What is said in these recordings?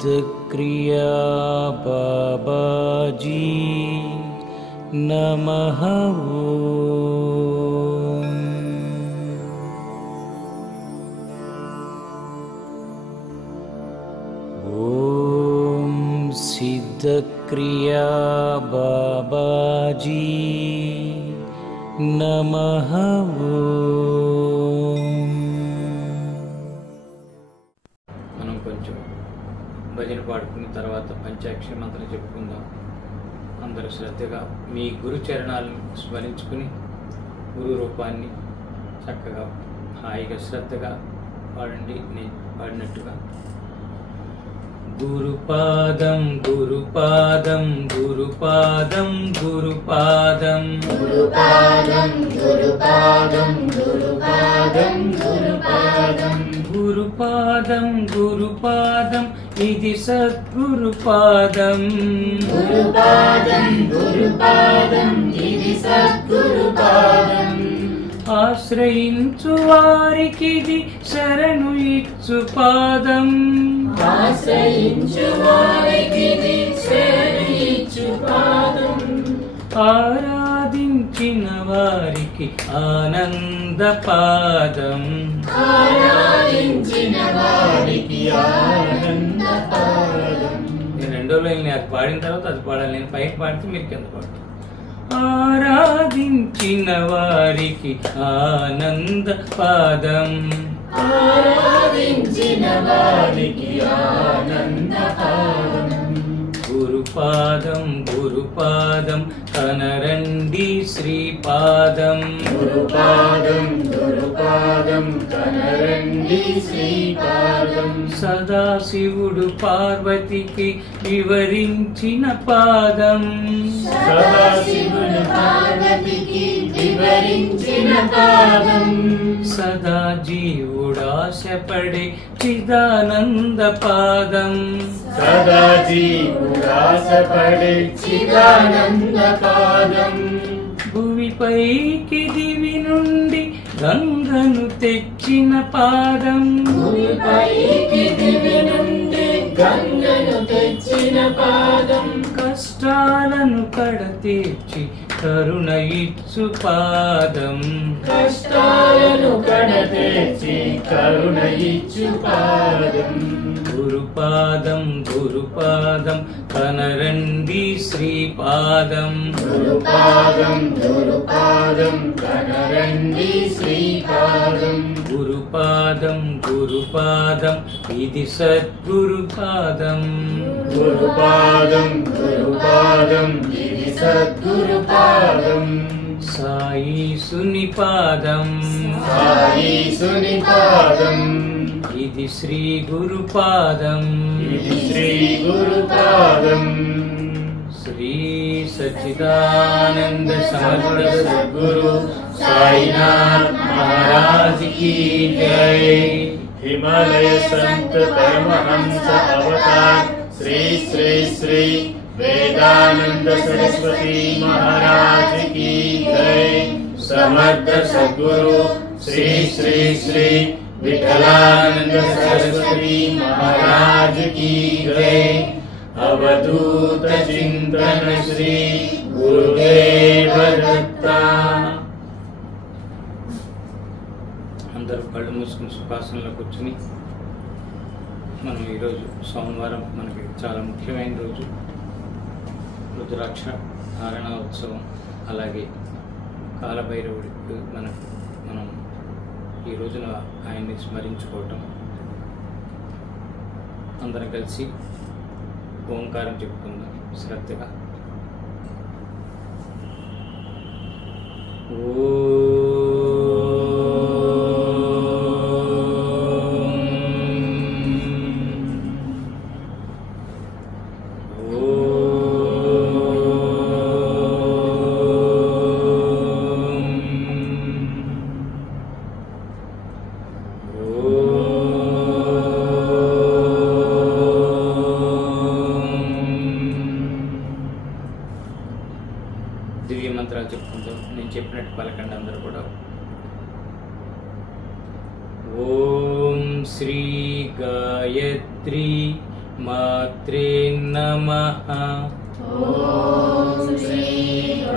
सिद्धक्रिया बाबाजी नमः। ओम सिद्धक्रिया बाबाजी नमः। మనం కొంచెం భజన పాడుకున్న తర్వాత పంచాక్షరి మంత్రం చెప్పుకుందాం. అందరూ శ్రద్ధగా మీ గురు చరణాలను స్మరించుకుని గురు రూపాన్ని చక్కగా హాయిగా శ్రద్ధగా పాడండి. నేను పాడినట్టుగా. గురుపాదం గురుపాదం గురుపాదం గురుపాదం గురుపాదం గురుపాదం గురుపాదం గురుపాదం గురుపాదం గురుపాదం ఇది సద్గురుపాదం. గురుపాదం గురుపాదం ఇది సద్గురుపాదం. ఆశ్రయించు వారికిది శరణు ఇచ్చు పాదం. ఆశ్రయించు వారికిది శరణు ఇచ్చు పాదం. ఆరాధించిన వారికి ఆనంద పాదం. ఆరాధించిన వారికి ఆనంద పాదం. నేను రెండో లైన్ అది పాడిన తర్వాత అది పాడాలి. నేను పైకి పాడితే మీరు కింద పాడతారు. ఆరాధించిన వారికి ఆనంద పాదం. ఆరాధించిన వారికి ఆనంద పాదం. గురుపాదం గురుపాదం కనరండి శ్రీపాదం. గురుపాదం గురుపాదం కనరండి శ్రీపాదం. సదాశివుడు పార్వతికి వివరించిన పాదం. సదాశివుడు పార్వతికి వివరించిన పాదం. సదా జీవుడాశపడే చిదానంద పాదం. సదా జీవుడాశపడే చిదానంద పాదం. భూమిపైకి దివి నుండి గంగను తెచ్చిన పాదం. భూమిపైకి దివి నుండి గంగను తెచ్చిన పాదం. కష్టాలను కడతీర్చి కరుణ ఇచ్చు పాదం. కష్టాలను కడతీర్చి కరుణ ఇచ్చు పాదం. గురుపాదం గురుపాదం కనరండి శ్రీపాదం. గురుపాదం గురుపాదం కనరండి శ్రీపాదం. గురుపాదం గురుపాదం ఇది సద్గురుపాదం. గురుపాదం గురుపాదం ఇది సద్గురుపాదం. సాయి సునిపాదం. సాయి సునిపాదం. ఇది శ్రీ గురుపాదం. ఇది శ్రీ గురుపాదం. శ్రీ సచ్చిదానంద సమర్థ సద్గురు సాయినాథ్ మహారాజ్ की जय। हिमालय संत परमहंस अवतार श्री श्री श्री वेदानंद सरस्वती महाराज की जय। समर्थ सद्गुरु श्री श्री श्री विठलानंद सरस्वती महाराज की जय। अवधूत चिंतन श्री गुरुदेव दत्ता। అందరూ కళ్ళు మూసుకుని సుఖాసనంలో కూర్చుని మనం ఈరోజు సోమవారం మనకి చాలా ముఖ్యమైన రోజు. రుద్రాక్ష ధారణ ఉత్సవం, అలాగే కాలభైరవుడికి మనం ఈ రోజున ఆయన్ని స్మరించుకోవటం. అందరం కలిసి ఓంకారం చెప్పుకుందాం శ్రద్ధగా. దివ్య మంత్రాలు చెప్పుకుంటాం. నేను చెప్పినట్టు పలకండి అందరూ కూడా. ఓం శ్రీ గాయత్రి मात्रे नमः। ॐ श्री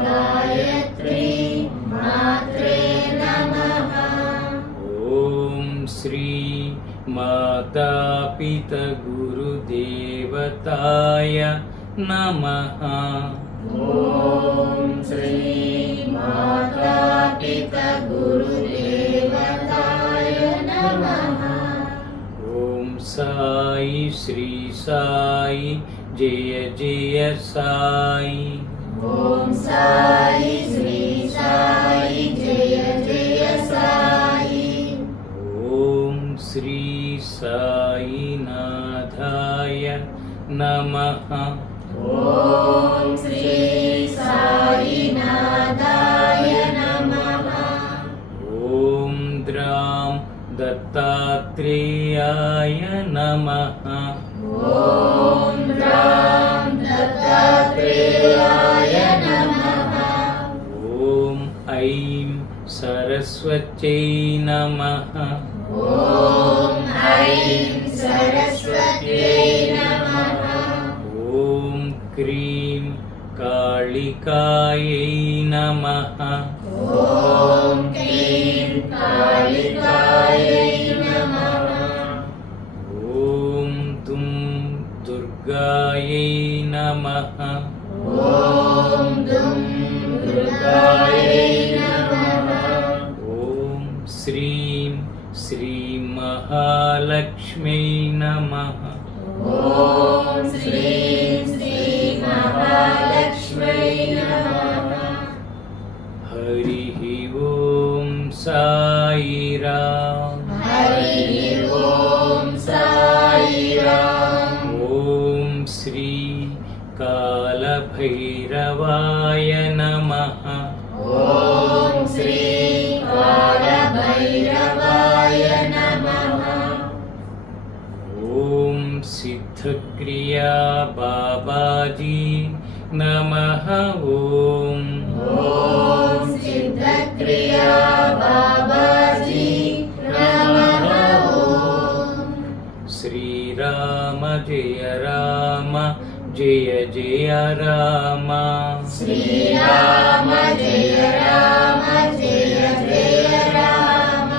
गायत्री मात्रे नमः। ॐ श्री माता पिता गुरुदेवताय नमः। ॐ श्री माता पिता गुरुदेवताय नमः। ॐ साई श्री साई जय जय साई। ॐ साई श्री साई जय जय साई। ॐ श्री साई नाथाय नमः। ॐ श्री साई नाथाय नमः। ॐ द्रां दत्तात्रेयाय नमः। ॐ राम दत्तात्रेयाय नमः। ॐ ऐं सरस्वत्यै नमः। ॐ ऐं सरस्वत्यै नमः। ॐ क्रीं कालिकायै नमः। ॐ क्लीं कालिकायै नमः। ॐ दुं दुर्गायै नमः। ॐ दुं दुर्गायै नमः। ॐ श्रीं श्रीमहालक्ष्म्यै नमः। ॐ श्रीं श्री महालक्ष्म्यै नमः। हरिः ॐ साई राम। हरिः ॐ साई राम। ॐ श्री कालभैरवाय नमः। ॐ श्री कालभैरवाय नमः। ॐ सिद्धक्रिया बाबाजी नमः। ॐ ॐ सिद्धक्रिया बाबाजी नमः। ॐ श्रीराम जय राम जय जय राम। श्रीराम जय राम जय जय राम।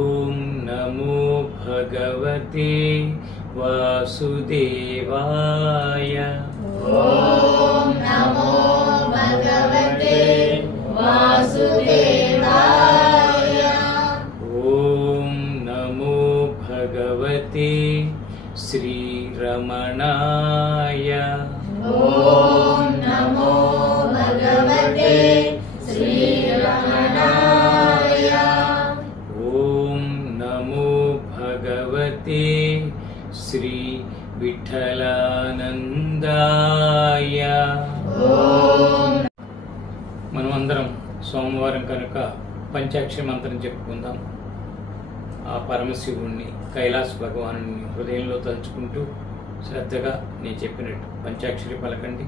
ॐ नमो भगवते वासुदेवाय। ॐ नमो भगवते वासुदेवाय। ॐ नमो भगवते श्रीरमणाय। ॐ नमो भगवते श्रीरमणाय। ॐ नमो भगवते श्री విఠలానందాయ. మనమందరం సోమవారం కనుక పంచాక్షరి మంత్రం చెప్పుకుందాం. ఆ పరమశివుణ్ణి కైలాస భగవాను హృదయంలో తలుచుకుంటూ శ్రద్ధగా నేను చెప్పినట్టు పంచాక్షరి పలకండి.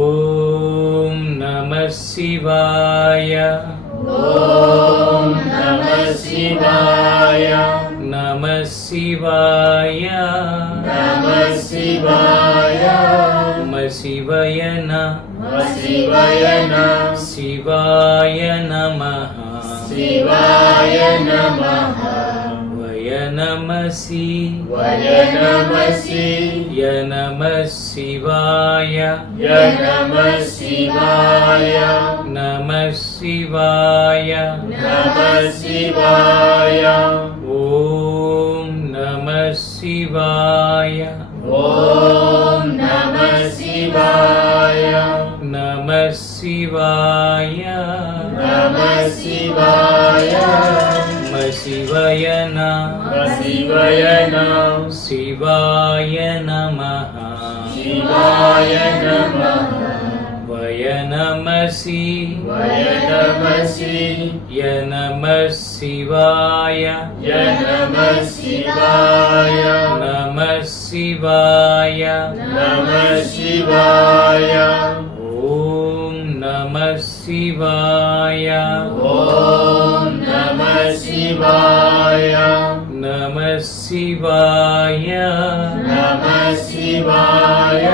ఓం నమః శివాయ. ఓం నమః శివాయ. నమః శివాయ. నమః శివాయ. నమ శివయ నమః శివాయ. శివాయ నమః. శివాయ నమః. వయ నమసి. వయ నమసి. య నమః శివాయ. య నమః శివాయ. నమః శివాయ. నమః శివాయ. ఓం నమః శివాయ. ఓం నమః శివాయ. నమః శివాయ. నమః శివాయ. నమ శివయ నమః శివాయ. శివాయ నమః. శివాయ నమః. వయ నమసి. వయ నమసి. య నమః శివాయ. య నమః శివాయ. నమః శివాయ. నమః శివాయ. ఓం నమః శివాయ. ఓం నమః శివాయ. నమః శివాయ నమః శివాయ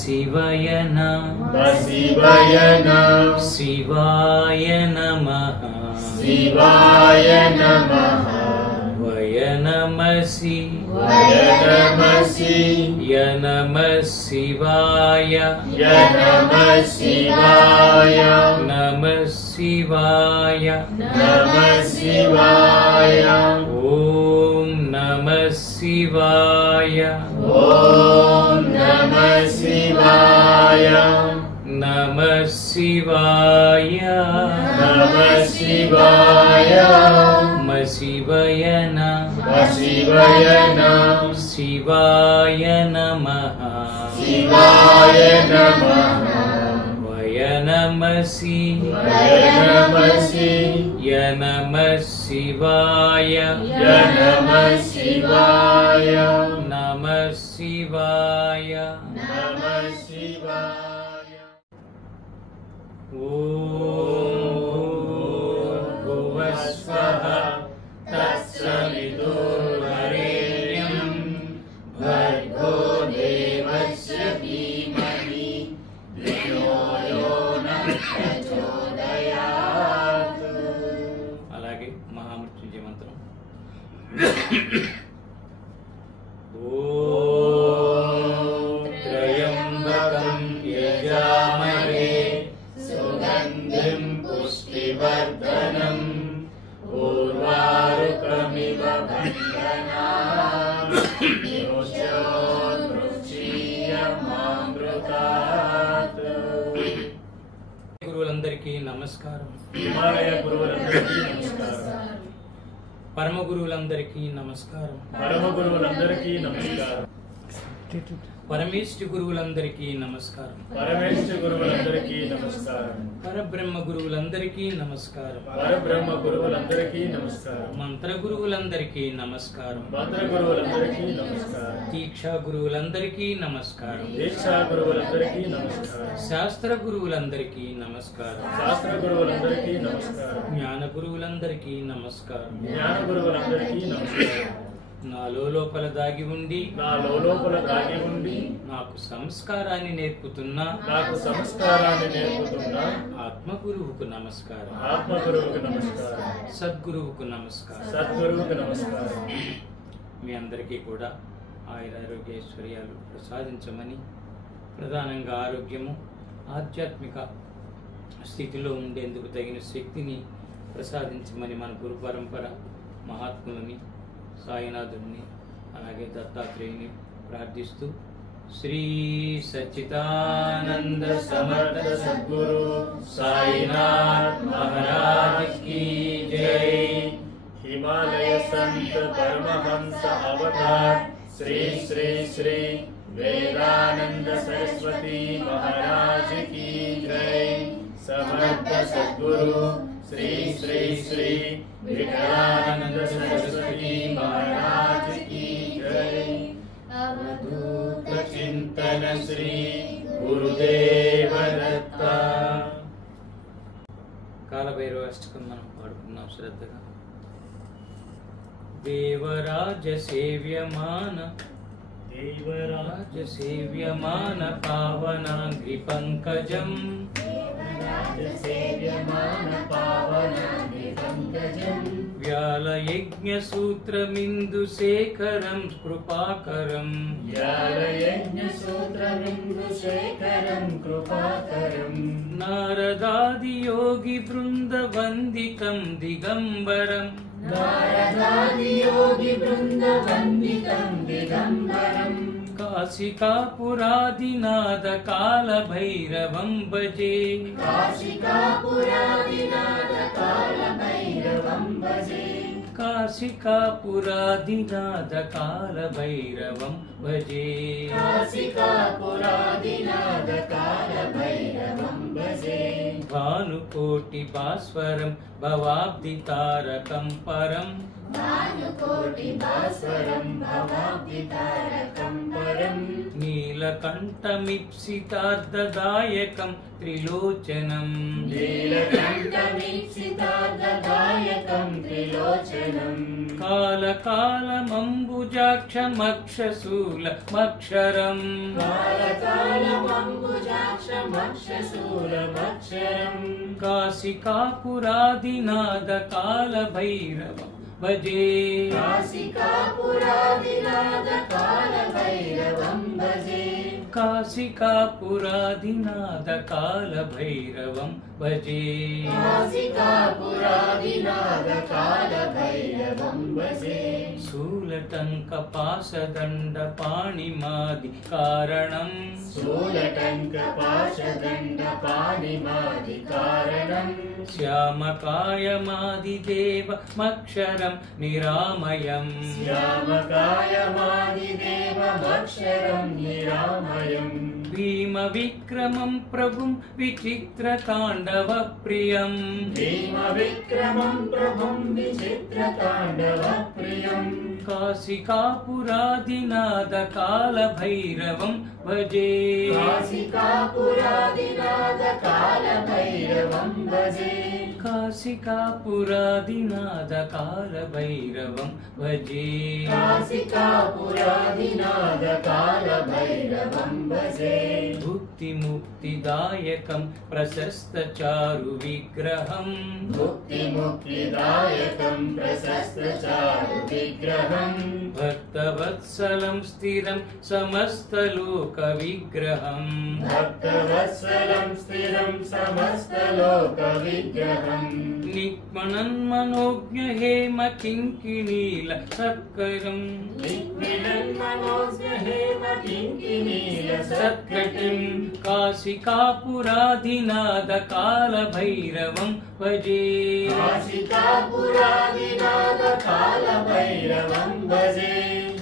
శివాయ నమః శివాయ నమః శివాయ నమః శివాయ నమః వయ నమసి వయ నమసి య నమః శివాయ నమః శివాయ నమః శివాయ నమః శివాయ ఓం నమః శివాయ ఓం నమః శివాయ నమః శివాయ నమః శివాయ శివాయ శివాయ నమః శివాయ నమః శివాయ నమః వయ నమసి వయ నమసి య నమః శివాయ నమః శివాయ నమః శివాయ నమః శివాయ ఓం భువస్వః తత్సవితుర్వరేణ్యం భర్గో దేవస్య ధీమహి ధియో యో నః ప్రచోదయాత్. అలాగే మహామృత్యుంజయ మంత్రం. ఓం త్రయంబకం యజామహే సుగంధిం పుష్టివర్ధనం పూర్వారుకమివ బంధనాన్ యోషోద్రుక్షీయమామృతాత్. గురువులందరికీ నమస్కారం. హిమాలయ గురువులందరికీ నమస్కారం. పరమ గురువులందరికీ నమస్కారం. పరమ గురువులందరికీ నమస్కారం. పరమేష్ఠ గురువులందరికీ నమస్కారం. పరమేశ్వర గురువులందరికీ నమస్కారం. పరబ్రహ్మ గురువులందరికీ నమస్కారం. పరబ్రహ్మ గురువులందరికీ నమస్కారం. మంత్ర గురువులందరికీ నమస్కారం. మంత్ర గురువులందరికీ నమస్కారం. దీక్షా గురువులందరికీ నమస్కారం. దీక్షా గురువులందరికీ నమస్కారం. శాస్త్ర గురువులందరికీ నమస్కారం. శాస్త్ర గురువులందరికీ నమస్కారం. జ్ఞాన గురువులందరికీ నమస్కారం. జ్ఞాన గురువులందరికీ నమస్కారం. నాలో లోపల దాగి ఉండి నా లోపల దాగి ఉండి నాకు సంస్కారాన్ని నేర్పుతున్న నాకు సంస్కారాన్ని నేర్పుతున్న ఆత్మ గురువుకు నమస్కారం. ఆత్మ గురువుకు నమస్కారం. సద్గురువుకు నమస్కారం. సద్గురువుకు నమస్కారం. మీ అందరికీ కూడా ఆయురారోగ్యైశ్వర్యాలు ప్రసాదించమని, ప్రధానంగా ఆరోగ్యము, ఆధ్యాత్మిక స్థితిలో ఉండేందుకు తగిన శక్తిని ప్రసాదించమని మన గురు పరంపర మహాత్ములని, సాయినాథుడిని, అలాగే దత్తాత్రేయుని ప్రార్థిస్తూ శ్రీ సచ్చిదానంద సమర్థ సద్గురు సాయినాథ్ మహారాజ్ की जय. हिमालय संत परमहंस अवतार श्री श्री श्री वेदानंद सरस्वती महाराज की जय. समर्थ सद्गुरु श्री श्री श्री विकलानंद सरस्वती महाराज की जय. अवधूत चिंतन श्री गुरुदेव दत्ता. కాలభైరవ అష్టకం మనం పాడుకున్నాం శ్రద్ధగా. దేవరాజ సేవ్యమాన దేవరాజ సేవ్యమాన పావనాంగ్రి పంకజం సేవ్యమాన పావనాంగ్రి పంకజం వ్యాలయజ్ఞ సూత్రమిందు శేఖరం కృపాకరం వ్యాలయజ్ఞ సూత్రమిందు శేఖరం కృపాకరం నారదాది యోగి బృంద వందితం దిగంబరం నారదాది యోగి బృంద వందితం దిగంబరం కాశికాపురాదినాద కాల భైరవం భజే కాశికాపురాదినాద కాల భైరవం భజే కాశికాపురాదినాద కాల భైరవం భజే కాశికాపురాదినాద కాల భైరవం భజే భానుకోటి భాస్వరం భవాబ్ది తారకం పరం भानुकोटिभास्वरं भवाब्धितारकं परम् नीलकण्ठमीप्सितार्धदायकं त्रिलोचनं नीलकण्ठमीप्सितार्धदायकं त्रिलोचनम् कालकालमम्बुजाक्षमक्षशूलमक्षरम् कालकालमम्बुजाक्षमक्षशूलमक्षरम् काशिकापुरादिनादकालभैरवं भजे काशिकापुरादिनादकालभैरवं भजे काशिकापुरादिनादकालभैरवं भजे काशिकापुरादिनादकालभैरवं भजे शूलटङ्कपाशदण्डपाणिमादिकारणम् शूलटङ्कपाशदण्डपाणिमादिकारणम् श्यामकायमादिदेवमक्षरं निरामयम् श्यामकायमादिदेवमक्षरं निरामयम् भीमविक्रमं प्रभुं विचित्रताण्डवप्रियम् भीमविक्रमं प्रभुं विचित्रताण्डवप्रियम् काशिकापुरादिनादकालभैरवं भजे काशिकापुरादिनादकालभैरवं भजे काशिकापुरादिनादकालभैरवं भजे काशिकापुरादिनादकालभैरवं भजे भुक्तिमुक्तिदायकं प्रशस्तचारुविग्रहम् मुक्तिमुक्तिदायकं प्रशस्तचारुविग्रहम् भक्तवत्सलं स्थिरं समस्तलोकविग्रहम् भक्तवत्सलं स्थिरं समस्तलोकविग्रहम् निक्मणन्मनोज्ञ हेम किङ्किणील सत्करम् सत्कटिं काशिकापुरादिनादकालभैरवं भजे काशिकापुरादिनादकालभैरवं भजे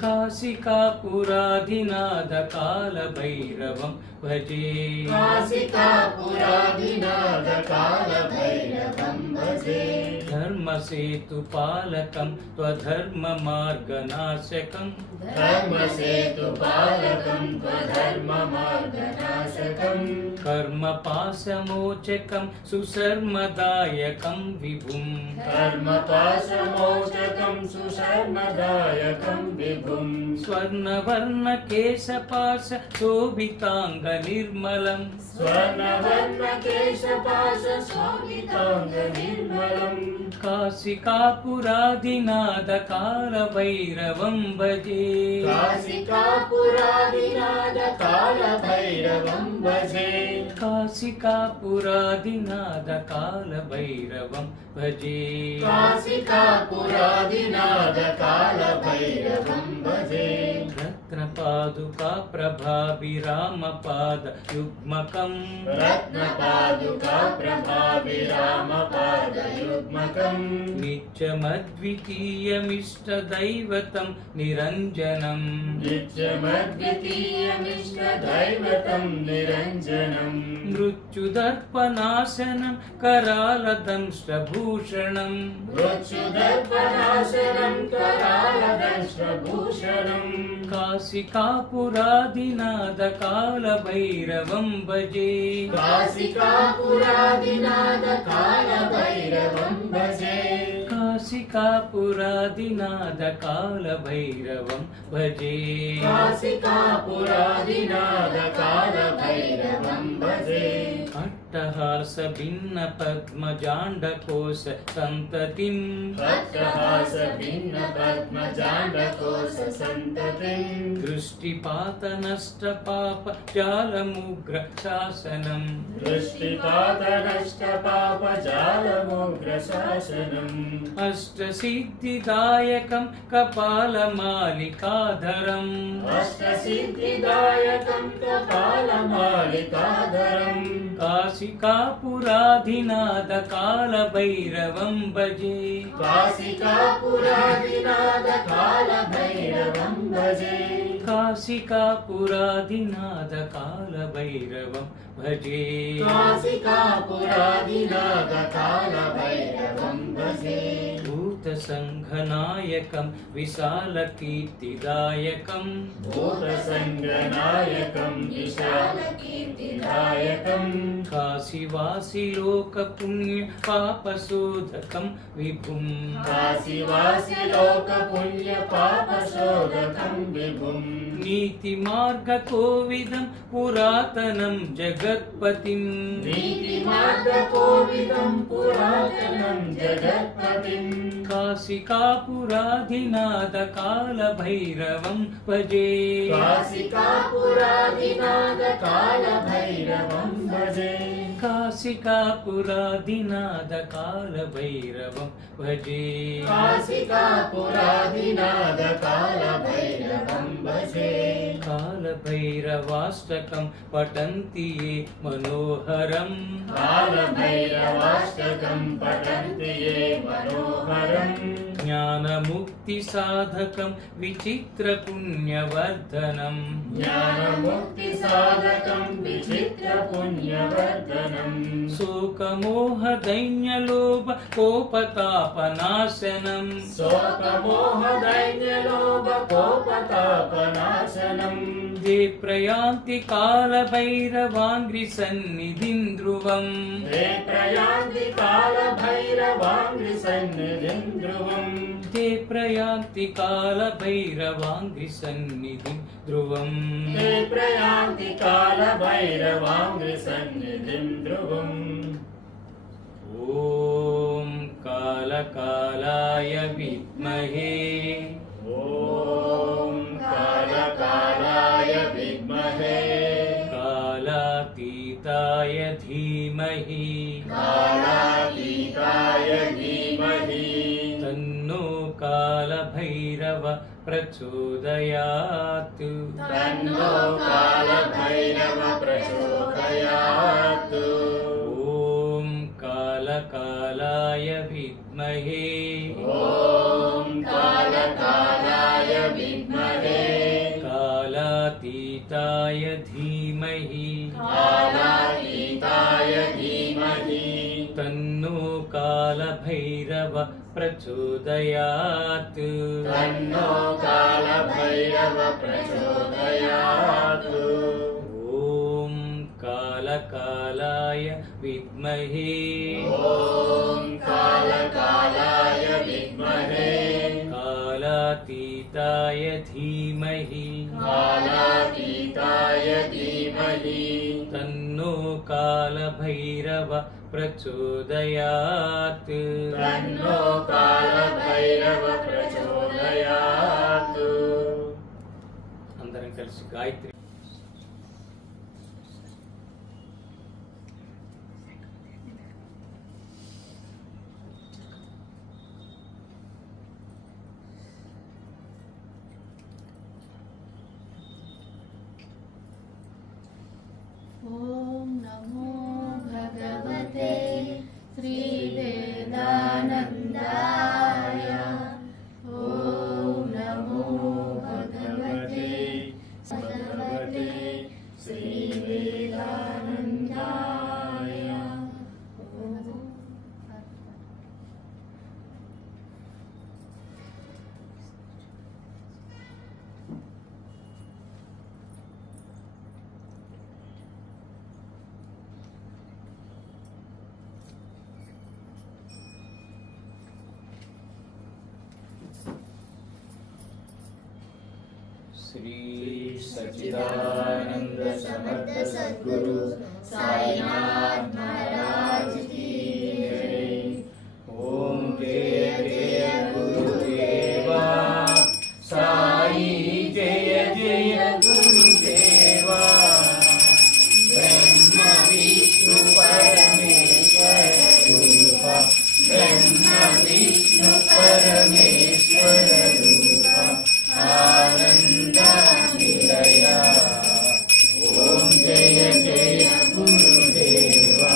काशिकापुरादिनादकालभैरवं भजे काशिकापुरादिनादकालभैरवं भजे धर्मसेतुपालकं त्वधर्ममार्गनाशकम् धर्मसेतुपालकं त्वधर्ममार्गनाशकम् कर्मपाशमोचकं सुशर्मदायकं विभुम् कर्मपाशमोचकं सुशर्मदायकं विभुम् स्वर्णवर्णकेशपाश शोभिताङ्गनिर्मलम् स्वर्णवर्णकेशपाशशोभिताङ्गनिर्मलम् काशिकापुरादिनादकालभैरवं भजे काशिकापुरादिनादकालभैरवं भजे काशिकापुरादिनादकालभैरवं भजे काशिकापुरादिनादकालभैरवं भजे रत्नपादुका प्रभाभिरामपाद युग्मकम् रत्नपादुका प्रभाभिरामपादयुग्मकम् नित्यमद्वितीयमिष्टदैवतं निरञ्जनम् नित्यमद्वितीयमिष्टदैवतं निरञ्जनम् मृत्युदर्पनाशनं करालदंष्ट्रभूषणम् मृत्युदर्पनाशनं करालदंष्ट्रभूषणम् काशिकापुरादिनादकालभैरवं भजे काशिकापुरादिनादकालभैरवं भजे काशिकापुरादिनादकालभैरवं भजे काशिकापुरादिनादकालभैरवं भजे अट्टहास भिन्न पद्मजाण्डकोश सन्ततिम् अट्टहास भिन्न पद्मजाण्डकोश सन्ततिम् दृष्टिपात नष्ट पाप जालमुग्र शासनम् दृष्टिपात नष्ट पाप जालमुग्र शासनम् अष्टसिद्धिदायकं कपालमालिकाधरम् अष्टसिद्धिदायकं कपालमालिकाधरम् काशिकापुरादिनादकालभैरवं भजे काशिकापुरादिनादकालभैरवं भजे काशिकापुरादिनादकालभैरवं भजे काशिकापुरादिनादकालभैरवं भजे भूत भूतसङ्घनायकं विशालकीर्तिदायकं भूतसङ्घनायकं विशालकीर्तिदायकं काशीवासिलोकपुण्य पापशोधकं विभुं काशीवासि लोकपुण्य पापशोधकं विभुं नीतिमार्गकोविदं पुरातनं जगत्पतिं नीतिमार्गकोविदं पुरातनं जगत्पतिं काशिकापुराधिनाथकालभैरवं भजे काशिकापुराधिनाथकालभैरवं भजे काशिकापुराधिनाथकालभैरवं भजे काशिकापुराधिनाथकालभैरवं भजे कालभैरवाष्टकं पठन्ति ये मनोहरं कालभैरवाष्टकं पठन्ति ये मनोहरम् ज्ञानमुक्तिसाधकं विचित्रपुण्यवर्धनं ज्ञानमुक्तिसाधकं विचित्रपुण्यवर्धनम् शोकमोहदैन्यलोभ कोपतापनाशनं शोकमोहदैन्यलोभकोपतापनाशनम् ते प्रयान्ति कालभैरवाङ्घ्रिसन्निधिं ध्रुवम् ते प्रयान्ति कालभैरवाङ्घ्रिसन्निधिं ध्रुवम् ते प्रयान्ति कालभैरवाङ्घ्रिसन्निधिं ध्रुवम् ते प्रयान्ति कालभैरवाङ्घ्रिसन्निधिं ध्रुवम् ॐ कालकालाय विद्महे ॐ कालकालाय विद्महे कालातीताय धीमहि कालातीताय धीमहि तन्नो कालभैरव प्रचोदयात् तन्नो कालभैरव प्रचोदयात् ॐ कालकालाय विद्महे ॐ कालकालाय विद्महे कालातीताय धीमहि कालातीताय धीमहि तन्नो कालभैरव प्रचोदयात् तन्नो कालभैरव प्रचोदयात् ॐ कालकालाय विद्महे ॐ कालकालाय विद्महे कालातीताय धीमहि कालातीताय धीमहि तन्नो कालभैरव प्रचोदयात् तन्नो कालभैरव प्रचोदयात् అందరం కలిసి గాయత్రి ॐ नमो भगवते श्रीवेदानन्दाय ॐ नमो भगवते श्रीवेदानन्दाय श्री सच्चिदानंद समर्थ सद्गुरु साईनाथ महाराज की जय। ओम जय जय गुरुदेवा साई जय जय गुरुदेवा ब्रह्म विष्णु परमेश्वर रूपा ब्रह्म विष्णु परमेश्वर रूपा आनंद निलया ओम जय जय गुरुदेवा।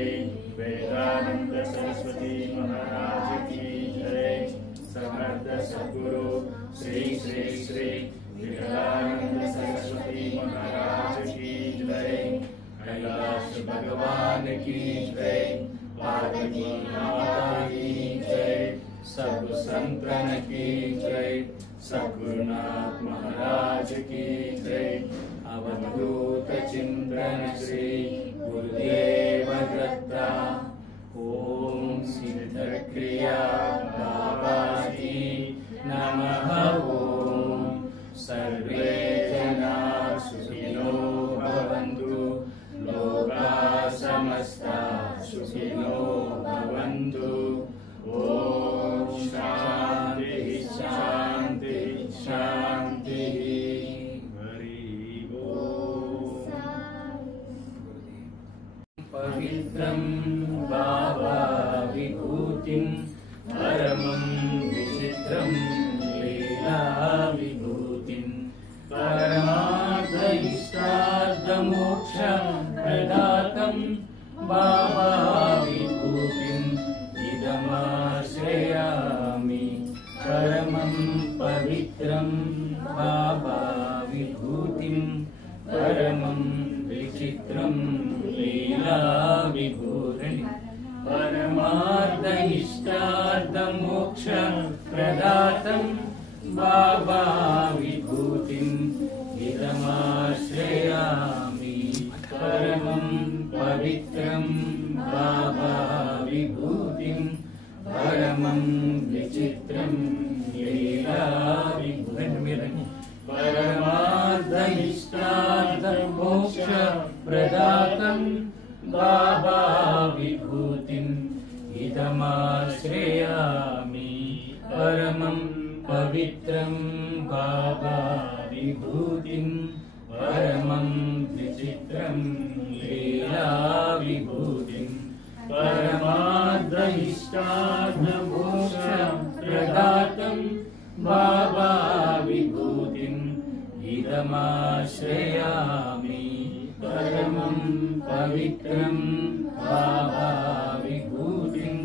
जय। वेदानंद सरस्वती महाराज की जय। समर्थ सद्गुरु श्री श्री श्री विकलानंद सरस्वती महाराज की जय। कैलाश भगवान की जय। पार्वती माता की जय। सब संतन की जय। सद्गुरुनाथ महाराज की जय। अवधूत चिंतन श्री गुरुदेव दत्ता। ओम सिद्ध क्रिया बाबाजी नमः। ओम सर्वे जना सुखिनो भवन्तु। लोका समस्ता सुखिनो भवन्तु। ओम शांति शांति शांति। पवित्रं बाबा विभूतिं परमं विचित्रं लीला विभूतिं परमार्थ इष्टार्थमोक्ष प्रदातं बाबा विभूतिं इदमाश्रयामि। परमं पवित्रं बाबा विभूतिं परमं विचित्रं लीला विभूतिं परमार्थ इष्टार्थमोक्ष प्रदातं बाबा विभूतिं इदमाश्रयामि। परमं पवित्रं बाबा विभूतिं परमं विचित्रं लीला विभूतिं परमार्थ इष्टार्थमोक्ष प्रदातं बाबा विभूतिं इदमाश्रयामि। परमं पवित्रं बाबा विभूतिं परमं विचित्रं लीला विभूतिं परमार्थ इष्टार्थमोक्ष प्रदातं बाबा विभूतिं इदमाश्रयामि। परमं पवित्रं बाबा विभूतिं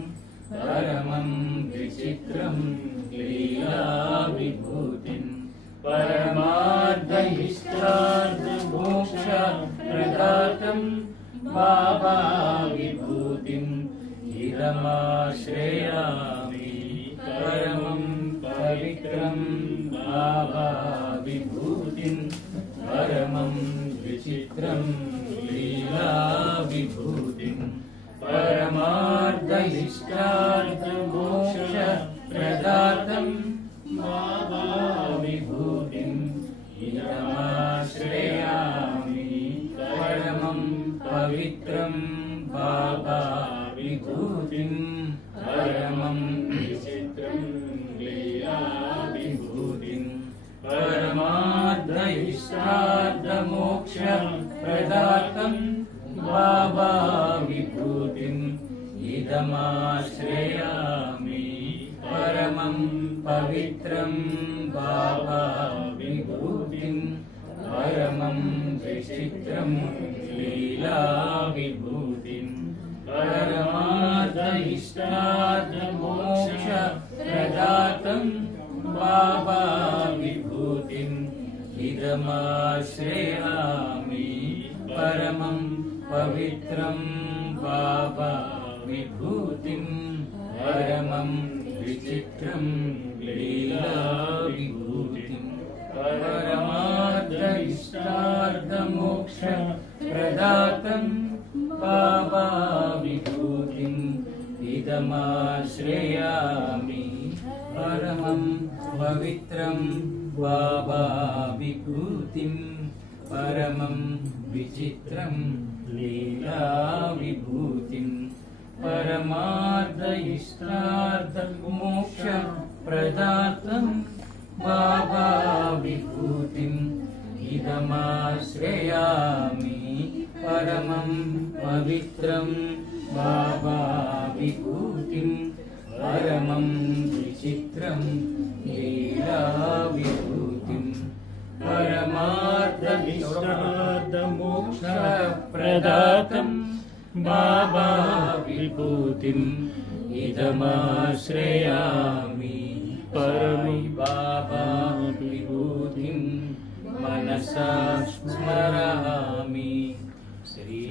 परमं विचित्रं लीला विभूतिं परमार्थ इष्टार्थमोक्ष प्रदातं बाबा विभूतिं इदमाश्रयामि। परमं पवित्रं बाबा विभूतिं परमं विचित्रं लीला विभूतिं परमार्थ इष्टार्थमोक्ष प्रदातं बाबा विभूतिं इदमाश्रयामि। परमं पवित्रं बाबा विभूतिं परमं विचित्रं लीला विभूतिं परमार्थ इष्टार्थमोक्ष प्रदातं बाबा विभूतिं इदमाश्रयामि। परमं पवित्रं बाबा विभूतिं परमं विचित्रं लीला विभूतिं परमार्थ इष्टार्थमोक्ष प्रदातं बाबा विभूतिं इदमाश्रयामि। परमं पवित्रं बाबा विभूतिं परमं विचित्रं लीला विभूतिं परमार्थ इष्टार्थमोक्ष प्रदातं बाबा विभूतिं इदमाश्रयामि। परमं पवित्रं बाबा विभूतिं परमं विचित्रं लीला विभूतिं परमार्थ इष्टार्थमोक्ष प्रदातं बाबा विभूतिं इदमाश्रयामि। परमं पवित्रं बाबा विभूतिं परमं विचित्रं लीला विभूतिं परमार्थ इष्टार्थमोक्ष प्रदातं बाबा विभूतिम् इदमाश्रयामि परमं बाबा विभूतिं मनसा स्मरामि श्री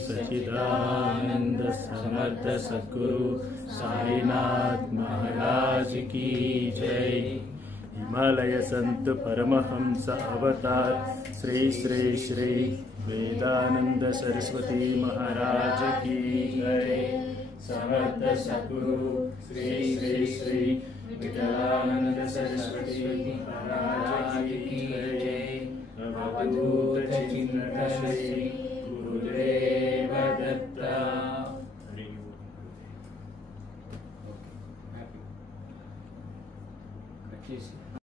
सच्चिदानंद समर्थ सद्गुरु साईनाथ महाराज की जय। हिमालय संत परमहंस अवतार श्री श्री श्री वेदानंद सरस्वती महाराज की जय। समर्थ सद्गुरु श्री श्री श्री वेदानंद सरस्वती महाराज की जय। अवधूत चिंतन श्री गुरुदेव दत्ता। Happy.